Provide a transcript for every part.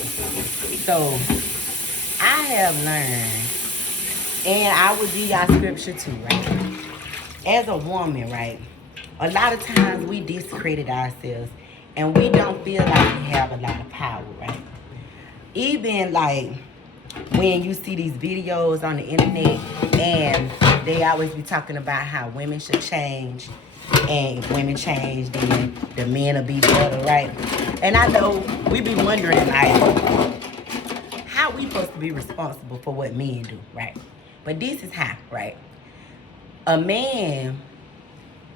right? So I have learned, and I will give y'all scripture too, right? As a woman, right? A lot of times we discredit ourselves and we don't feel like we have a lot of power, right? Even like when you see these videos on the internet and they always be talking about how women should change, and if women change then the men will be better, right? And I know we be wondering like how we supposed to be responsible for what men do, right? But this is how, right? A man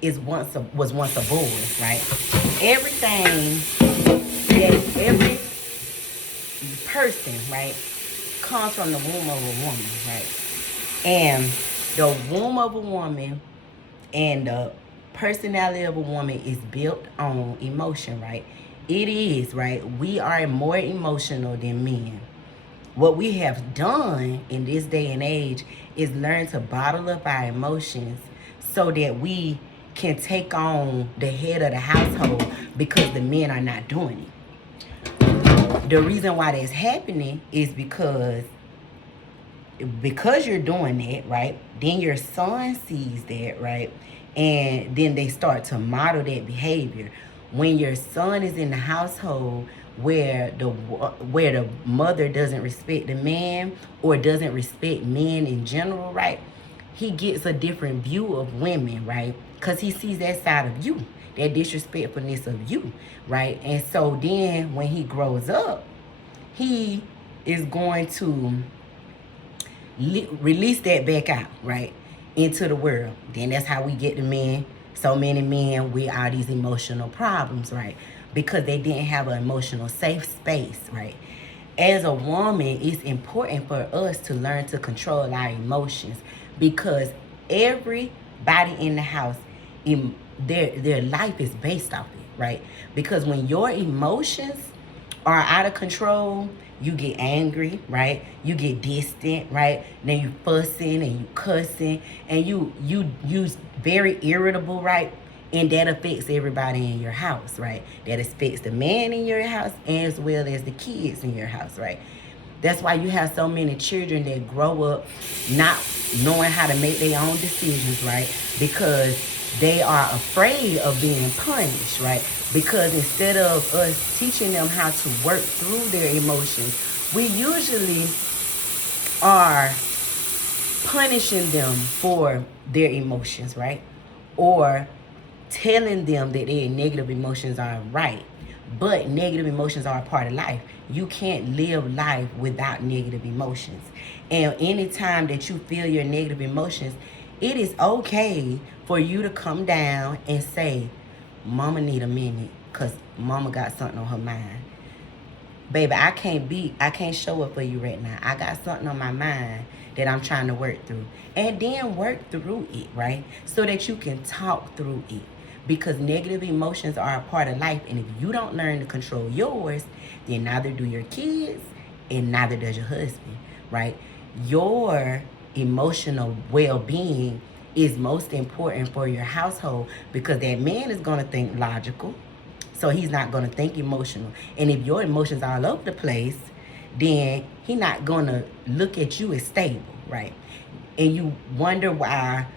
was once a boy, right? Everything that every person, right, comes from the womb of a woman, right? And the womb of a woman and the personality of a woman is built on emotion, right? It is, right? We are more emotional than men. What we have done in this day and age is learn to bottle up our emotions so that we can take on the head of the household because the men are not doing it. The reason why that's happening is because you're doing that, right? Then your son sees that, right? And then they start to model that behavior. When your son is in the household where the mother doesn't respect the man or doesn't respect men in general, right? He gets a different view of women, right? Because he sees that side of you, that disrespectfulness of you, right? And so then when he grows up, he is going to release that back out, right, into the world. Then that's how we get the men, so many men with all these emotional problems, right? Because they didn't have an emotional safe space, right? As a woman, it's important for us to learn to control our emotions because everybody in the house, their life is based off it, right? Because when your emotions are out of control, you get angry, right? You get distant, right? Then you fussing and you cussing and you very irritable, right? And that affects everybody in your house, right? That affects the man in your house as well as the kids in your house, right? That's why you have so many children that grow up not knowing how to make their own decisions, right? Because they are afraid of being punished, right? Because instead of us teaching them how to work through their emotions, we usually are punishing them for their emotions, right? Or telling them that their negative emotions are right. But negative emotions are a part of life. You can't live life without negative emotions. And anytime that you feel your negative emotions, it is okay for you to come down and say, Mama need a minute because Mama got something on her mind. Baby, I can't show up for you right now. I got something on my mind that I'm trying to work through. And then work through it, right? So that you can talk through it. Because negative emotions are a part of life. And if you don't learn to control yours, then neither do your kids and neither does your husband, right? Your emotional well-being is most important for your household because that man is going to think logical, so he's not gonna think emotional. And if your emotions are all over the place, then he not gonna look at you as stable, right? And you wonder why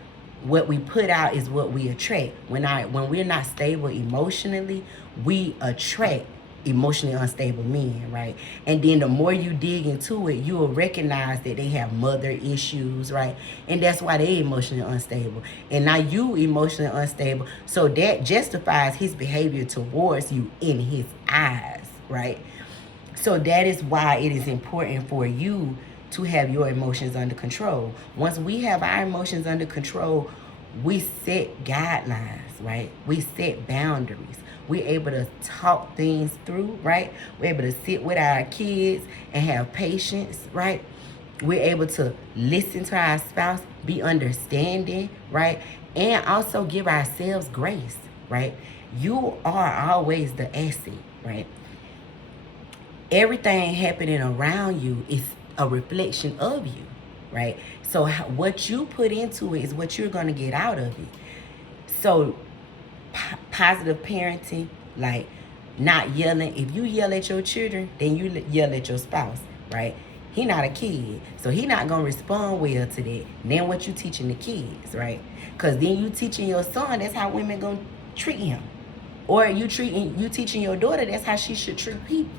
what we put out is what we attract. When we're not stable emotionally, we attract emotionally unstable men, right? And then the more you dig into it, you will recognize that they have mother issues, right? And that's why they emotionally unstable. And now you emotionally unstable, so that justifies his behavior towards you in his eyes, right? So that is why it is important for you to have your emotions under control. Once we have our emotions under control, we set guidelines, right? We set boundaries. We're able to talk things through, right? We're able to sit with our kids and have patience, right? We're able to listen to our spouse, be understanding, right? And also give ourselves grace, right? You are always the asset, right? Everything happening around you is a reflection of you, right? So what you put into it is what you're going to get out of it. So positive parenting, like not yelling. If you yell at your children, then you yell at your spouse, right? He not a kid, so he not gonna respond well to that. Then what you teaching the kids, right? Cause then you teaching your son, that's how women gonna treat him. Or you teaching your daughter, that's how she should treat people.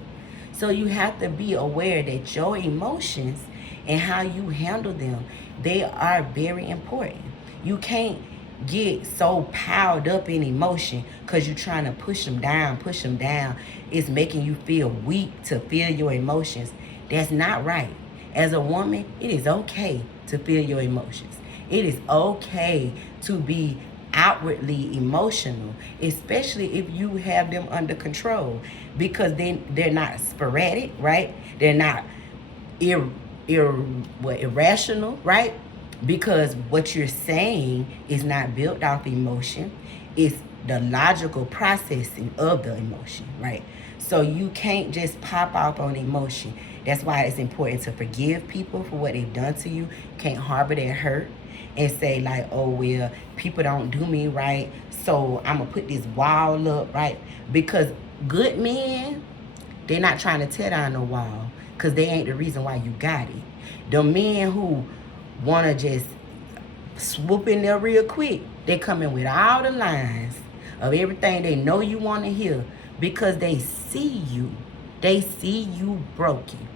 So you have to be aware that your emotions and how you handle them, they are very important. You can't get so piled up in emotion because you're trying to push them down, push them down. It's making you feel weak to feel your emotions. That's not right. As a woman, it is okay to feel your emotions. It is okay to be outwardly emotional, especially if you have them under control, because then they're not sporadic, right? They're not irrational, right? Because what you're saying is not built off emotion. It's the logical processing of the emotion, right? So you can't just pop off on emotion. That's why it's important to forgive people for what they've done to you. You can't harbor that hurt and say like, oh, well, people don't do me right, so I'm going to put this wall up, right? Because good men, they're not trying to tear down no wall because they ain't the reason why you got it. The men who want to just swoop in there real quick, they come in with all the lines of everything they know you want to hear because they see you. They see you broken.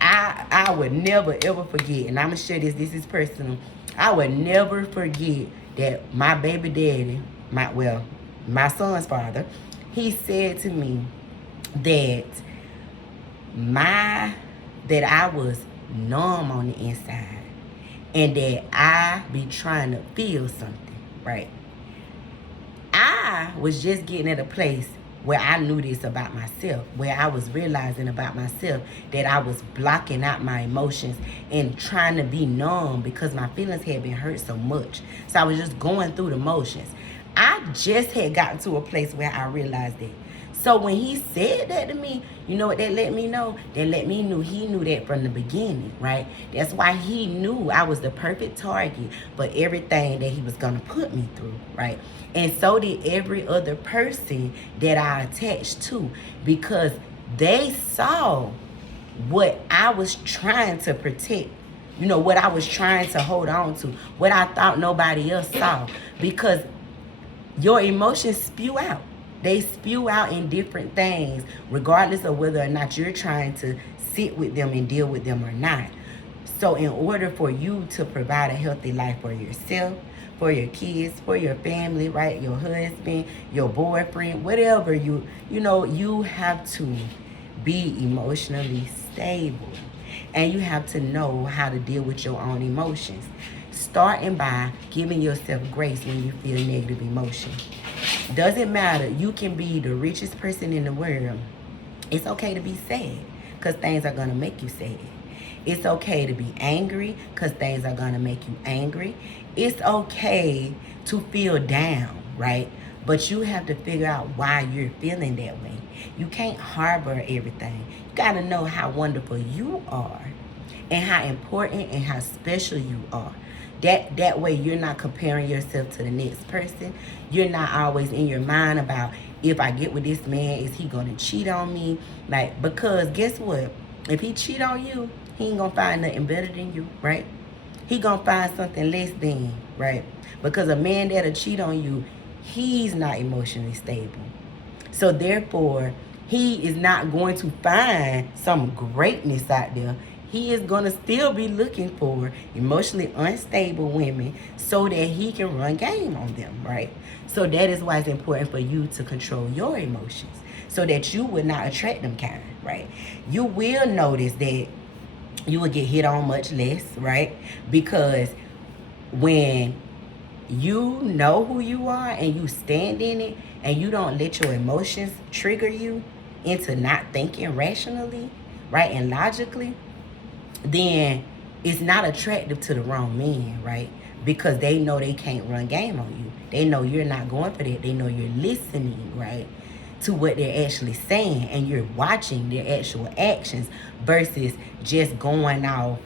I would never ever forget, and I'm gonna share this. This is personal. I would never forget that my baby daddy, my son's father, he said to me that that I was numb on the inside, and that I be trying to feel something, right? I was just getting at a place where I knew this about myself, where I was realizing about myself that I was blocking out my emotions and trying to be numb because my feelings had been hurt so much. So I was just going through the motions. I just had gotten to a place where I realized that. So when he said that to me, you know what that let me know? That let me know he knew that from the beginning, right? That's why he knew I was the perfect target for everything that he was going to put me through, right? And so did every other person that I attached to, because they saw what I was trying to protect, you know, what I was trying to hold on to, what I thought nobody else saw, because your emotions spew out. They spew out in different things, regardless of whether or not you're trying to sit with them and deal with them or not. So in order for you to provide a healthy life for yourself, for your kids, for your family, right? Your husband, your boyfriend, whatever, you know, you have to be emotionally stable. And you have to know how to deal with your own emotions. Starting by giving yourself grace when you feel negative emotion. Doesn't matter. You can be the richest person in the world. It's okay to be sad because things are going to make you sad. It's okay to be angry because things are going to make you angry. It's okay to feel down, right? But you have to figure out why you're feeling that way. You can't harbor everything. You got to know how wonderful you are and how important and how special you are. That way you're not comparing yourself to the next person. You're not always in your mind about, if I get with this man, is he gonna cheat on me? Like, because guess what? If he cheat on you, he ain't gonna find nothing better than you, right? He gonna find something less than, right? Because a man that'll cheat on you, he's not emotionally stable. So therefore, he is not going to find some greatness out there. He is going to still be looking for emotionally unstable women so that he can run game on them, right? So that is why it's important for you to control your emotions so that you would not attract them kind, right? You will notice that you will get hit on much less, right? Because when you know who you are and you stand in it and you don't let your emotions trigger you into not thinking rationally, right, and logically, then it's not attractive to the wrong men, right? Because they know they can't run game on you. They know you're not going for that. They know you're listening, right, to what they're actually saying, and you're watching their actual actions versus just going off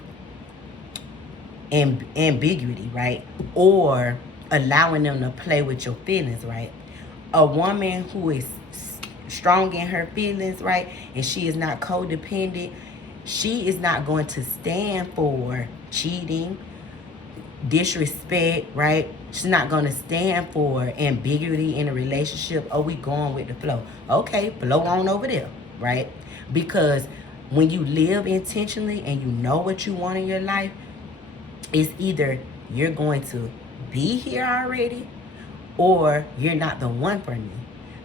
ambiguity, right? Or allowing them to play with your feelings, right? A woman who is strong in her feelings, right? And she is not codependent. She is not going to stand for cheating, disrespect, right? She's not going to stand for ambiguity in a relationship. Oh, we going with the flow. Okay, flow on over there, right? Because when you live intentionally and you know what you want in your life, it's either you're going to be here already or you're not the one for me,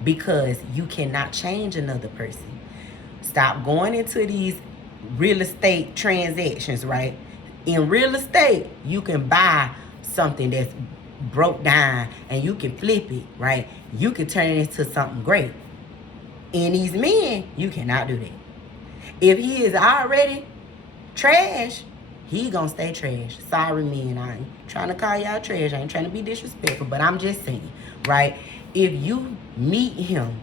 because you cannot change another person. Stop going into these real estate transactions, right? In real estate, you can buy something that's broke down and you can flip it, right? You can turn it into something great. In these men, you cannot do that. If he is already trash, he gonna stay trash. Sorry, men, I ain't trying to call y'all trash. I ain't trying to be disrespectful, but I'm just saying, right? If you meet him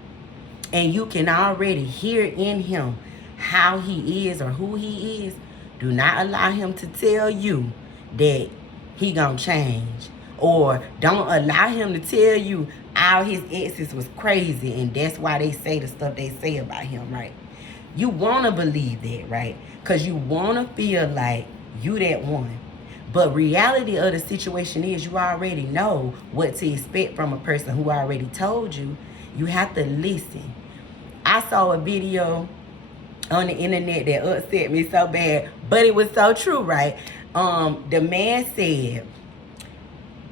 and you can already hear in him how he is or who he is, do not allow him to tell you that he gonna change. Or don't allow him to tell you all his exes was crazy and that's why they say the stuff they say about him, right? You want to believe that, right? Because you want to feel like you that one. But reality of the situation is you already know what to expect from a person who already told you. You have to listen. I saw a video on the internet that upset me so bad, but it was so true, right? The man said,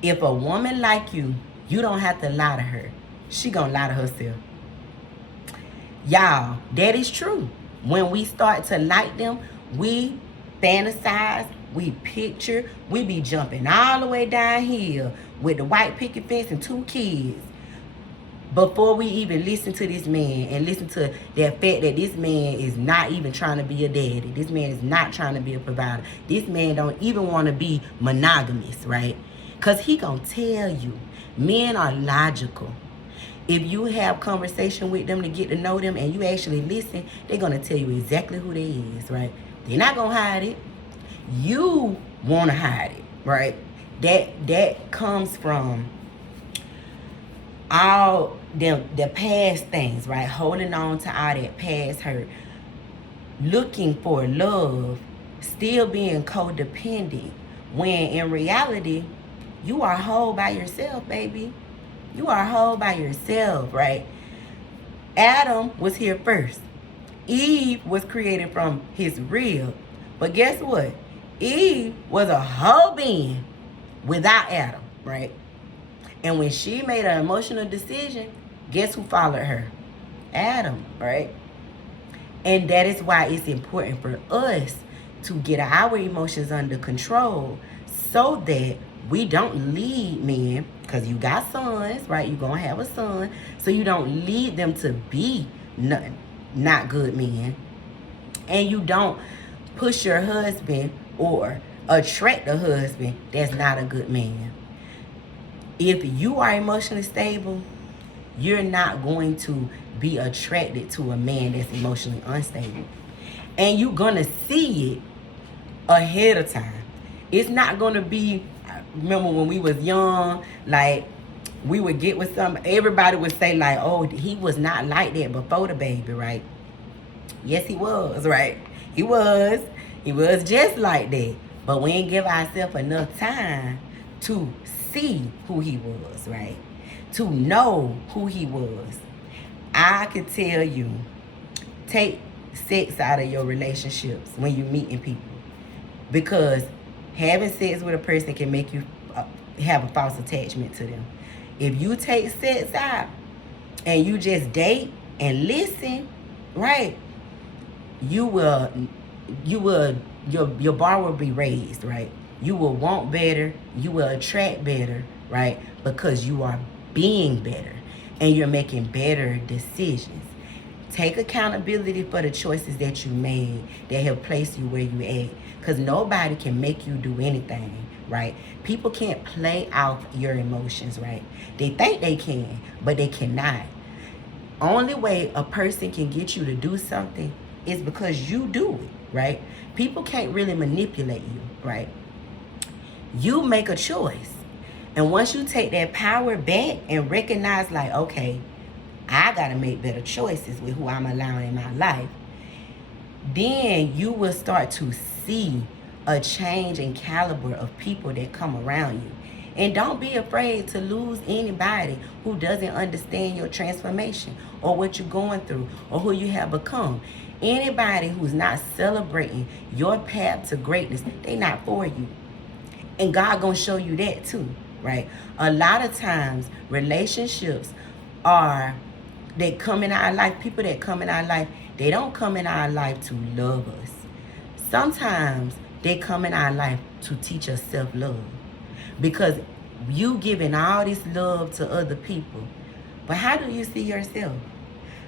if a woman like you, you don't have to lie to her. She gonna lie to herself. Y'all, that is true. When we start to like them, we fantasize, we picture, we be jumping all the way down here with the white picket fence and 2 kids before we even listen to this man and listen to that fact that this man is not even trying to be a daddy. This man is not trying to be a provider. This man don't even want to be monogamous, right? Because he gonna tell you, men are logical. If you have conversation with them to get to know them and you actually listen, they're going to tell you exactly who they is, right? They're not going to hide it. You want to hide it, right? That comes from all the past things, right? Holding on to all that past hurt. Looking for love. Still being codependent. When in reality, you are whole by yourself, baby. You are whole by yourself, right? Adam was here first. Eve was created from his rib. But guess what? Eve was a whole being without Adam, right? And when she made an emotional decision, guess who followed her? Adam, right? And that is why it's important for us to get our emotions under control so that we don't lead men, because you got sons, right? You're going to have a son. So you don't lead them to be not good men. And you don't push your husband or attract a husband that's not a good man. If you are emotionally stable, you're not going to be attracted to a man that's emotionally unstable. And you're going to see it ahead of time. It's not going to be, remember when we was young, like we would get with some, everybody would say like, oh, he was not like that before the baby, right? Yes, he was, right? He was just like that. But we didn't give ourselves enough time to see who he was, right? To know who he was. I could tell you, take sex out of your relationships when you're meeting people. Because having sex with a person can make you have a false attachment to them. If you take sex out and you just date and listen, right, your bar will be raised, right? You will want better, you will attract better, right? Because you are being better and you're making better decisions. Take accountability for the choices that you made that have placed you where you at. Because nobody can make you do anything, right? People can't play off your emotions, right? They think they can, but they cannot. Only way a person can get you to do something is because you do it, right? People can't really manipulate you, right? You make a choice. And once you take that power back and recognize like, okay, I got to make better choices with who I'm allowing in my life. Then you will start to see a change in caliber of people that come around you. And don't be afraid to lose anybody who doesn't understand your transformation or what you're going through or who you have become. Anybody who's not celebrating your path to greatness, they not for you. And God gonna show you that too, right? A lot of times relationships are, they come in our life, people that come in our life, they don't come in our life to love us. Sometimes they come in our life to teach us self-love. Because you giving all this love to other people. But how do you see yourself?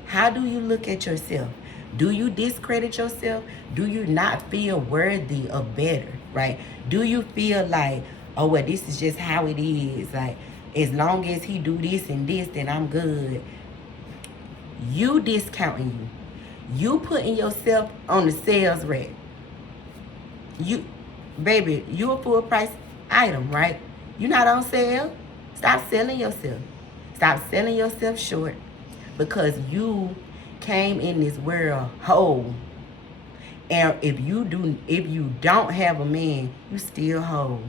How do you look at yourself? Do you discredit yourself? Do you not feel worthy of better, right? Do you feel like, oh, well, this is just how it is. Like, as long as he do this and this, then I'm good. You discounting you. You putting yourself on the sales rack. You, baby, you a full price item, right? You're not on sale. Stop selling yourself. Stop selling yourself short, because you came in this world whole. And if you don't have a man, you still whole.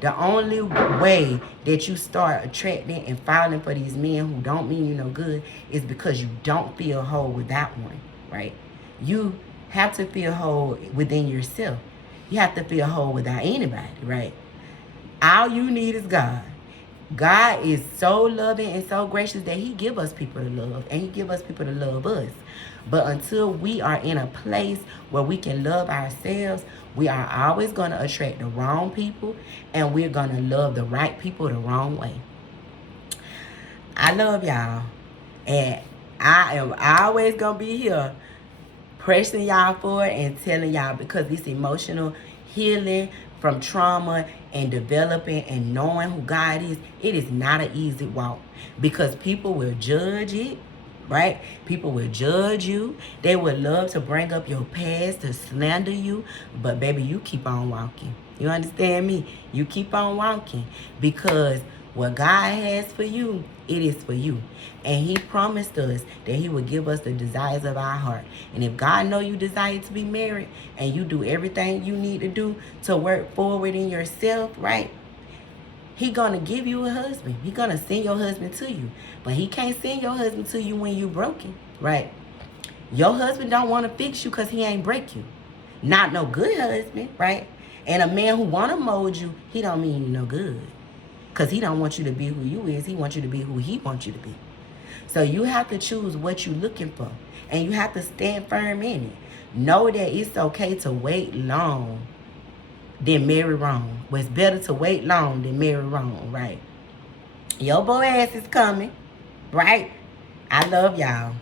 The only way that you start attracting and falling for these men who don't mean you no good is because you don't feel whole without one, right? You have to feel whole within yourself. You have to feel whole without anybody, right? All you need is God. God is so loving and so gracious that he give us people to love, and he give us people to love us. But until we are in a place where we can love ourselves, we are always going to attract the wrong people, and we're going to love the right people the wrong way. I love y'all, and I am always going to be here pressing y'all for it and telling y'all, because this emotional healing from trauma and developing and knowing who God is, it is not an easy walk, because people will judge it, right? People will judge you. They would love to bring up your past to slander you, but baby, you keep on walking. You understand me? You keep on walking, because what God has for you, it is for you. And he promised us that he would give us the desires of our heart. And if God know you desire to be married, and you do everything you need to do to work forward in yourself, right? He gonna give you a husband. He gonna send your husband to you. But he can't send your husband to you when you broken, right? Your husband don't want to fix you because he ain't break you. Not no good husband, right? And a man who want to mold you, he don't mean you no good. Because he don't want you to be who you is. He wants you to be who he wants you to be. So you have to choose what you're looking for. And you have to stand firm in it. Know that it's okay to wait long than marry wrong. But it's better to wait long than marry wrong, right? Your boy ass is coming, right? I love y'all.